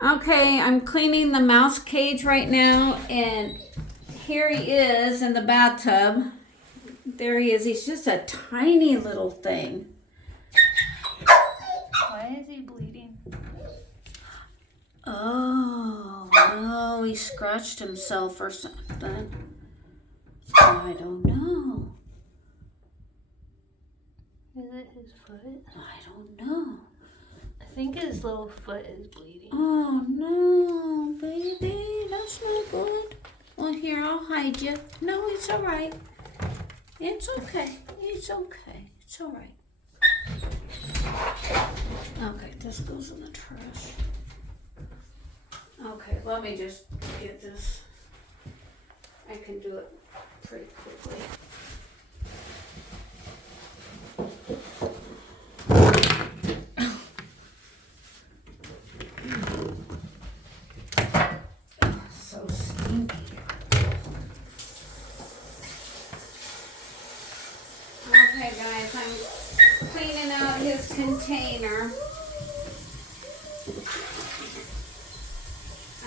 Okay, I'm cleaning the mouse cage right now, and here he is in the bathtub. There he is. He's just a tiny little thing. Why is he bleeding? Oh, no, he scratched himself or something. I don't know. Is it his foot? I don't know. I think his little foot is bleeding. Oh, no, baby. That's not good. Well, here, I'll hide you. No, it's all right. It's okay. It's okay. It's all right. Okay, this goes in the trash. Okay, let me just get this. I can do it pretty quickly. So stinky. Okay, guys, I'm cleaning out his container.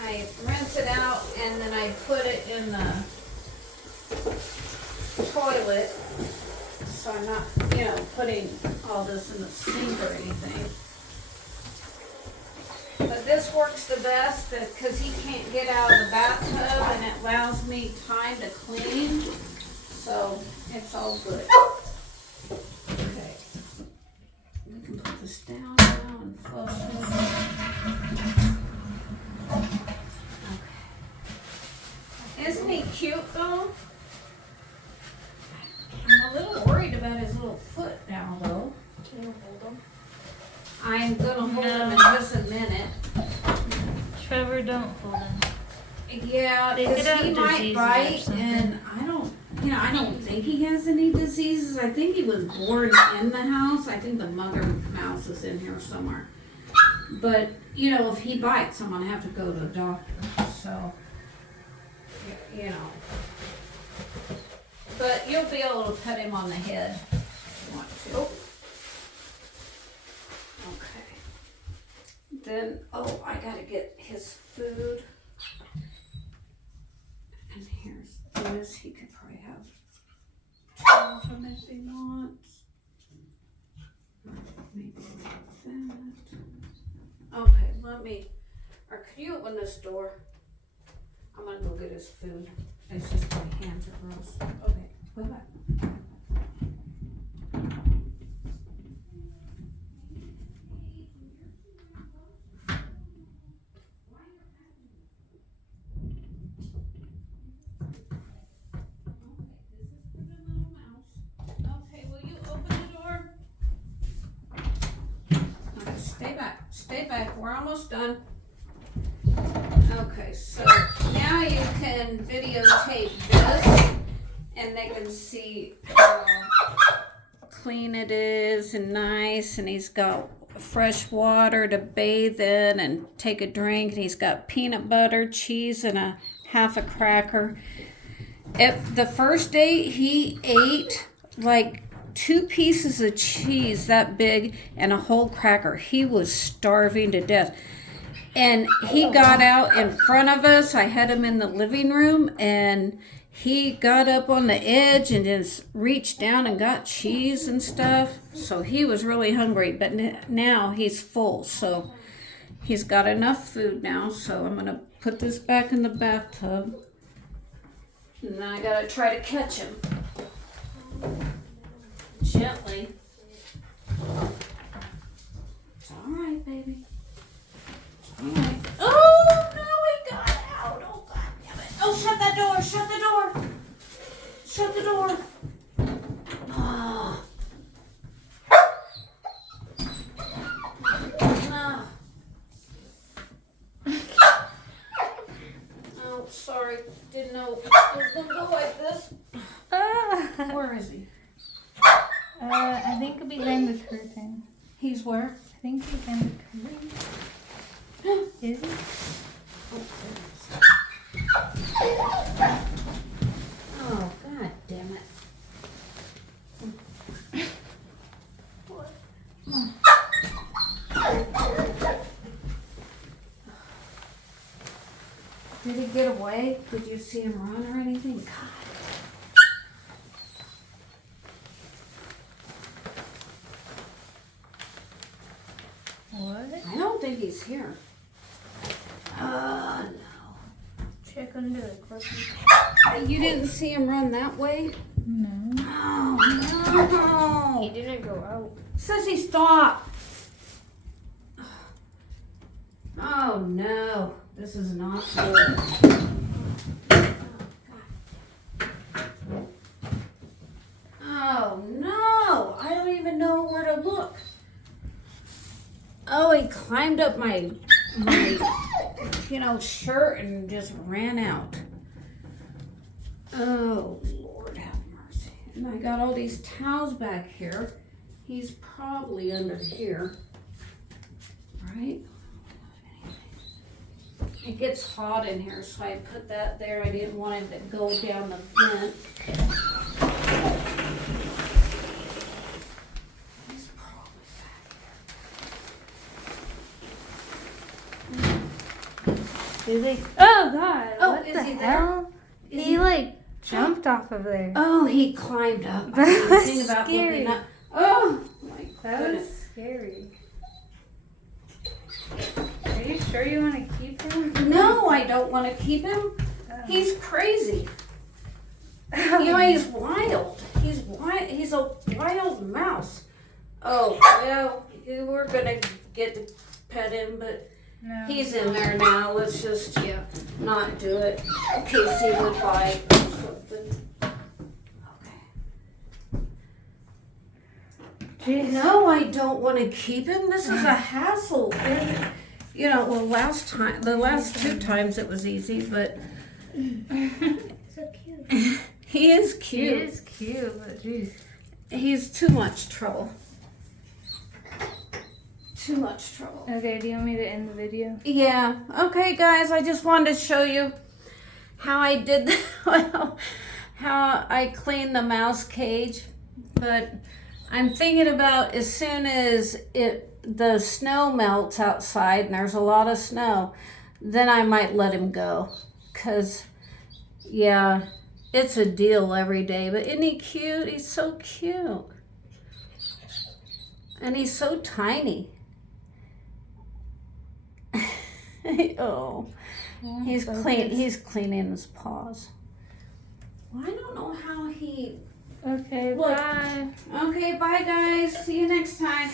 I rinse it out and then I put it in the toilet, so I'm not, putting all this in the sink or anything. But this works the best because he can't get out of the bathtub, and it allows me time to clean, so it's all good. Okay, we can put this down now and flush it. Okay. Isn't he cute though? I'm a little worried about his little foot now though. Can you hold him? I'm gonna hold him in just a minute. Trevor, don't hold him. Yeah, They could because have he might diseases or bite, something. and I don't think he has any diseases. I think he was born in the house. I think the mother mouse is in here somewhere. But, if he bites, I'm gonna have to go to the doctor, so, But you'll be able to pet him on the head if you want to. Okay. Then, I gotta get his food. And here's this. He could probably have two of them if he wants. Maybe like that. Okay, or could you open this door? I'm gonna go get his food. It's just my hands are gross. Okay, go back. Stay back, we're almost done. Okay, so now you can videotape this and they can see how clean it is and nice, and he's got fresh water to bathe in and take a drink, and he's got peanut butter, cheese, and a half a cracker. The first day he ate like 2 pieces of cheese that big and a whole cracker. He was starving to death. And he got out in front of us. I had him in the living room, and he got up on the edge and just reached down and got cheese and stuff. So he was really hungry, but now he's full. So he's got enough food now. So I'm going to put this back in the bathtub. And I got to try to catch him. Gently. It's all right, baby. It's all right. Oh, no, he got out. Oh, God damn it. Oh, shut that door. Shut the door. Shut the door. Oh. Oh, sorry. Didn't know it was going to go like this. Where is he? I think behind the curtain. He's where? I think behind the curtain. Is he? Oh, God damn it. Did he get away? Did you see him run or anything? God. What? I don't think he's here. No. Check under the closet. You didn't see him run that way? No. Oh, He no. didn't go out. Says he stopped. Oh, no. This is not good. Oh, no. I don't even know where to look. Oh, he climbed up my shirt and just ran out. Oh, Lord have mercy. And I got all these towels back here. He's probably under here. Right? It gets hot in here, so I put that there. I didn't want it to go down the vent. He's probably back here. Did they? Oh God! Oh, what is the he there? hell? Is He like jumped off of there. Oh, he climbed up. That I didn't was think about scary. looking up. Oh my That goodness. was scary. Are you sure you want to keep him? No, I don't want to keep him. He's crazy. He's wild. He's wild. He's a wild mouse. Oh, well, you were gonna get to pet him, but No. he's in there now. Let's just not do it. Casey would bite or something. Okay. No, I don't want to keep him. This is a hassle. The last 2 times it was easy, but So cute. he is He cute. is cute, but jeez. He's too much trouble. Too much trouble. Okay, do you want me to end the video? Yeah. Okay, guys, I just wanted to show you how I did how I cleaned the mouse cage, but I'm thinking about as soon as the snow melts outside and there's a lot of snow, then I might let him go. 'Cause it's a deal every day. But isn't he cute? He's so cute. And he's so tiny. Oh, he's cleaning his paws. Well, I don't know how he. Okay, Look. bye. Okay, bye guys. See you next time.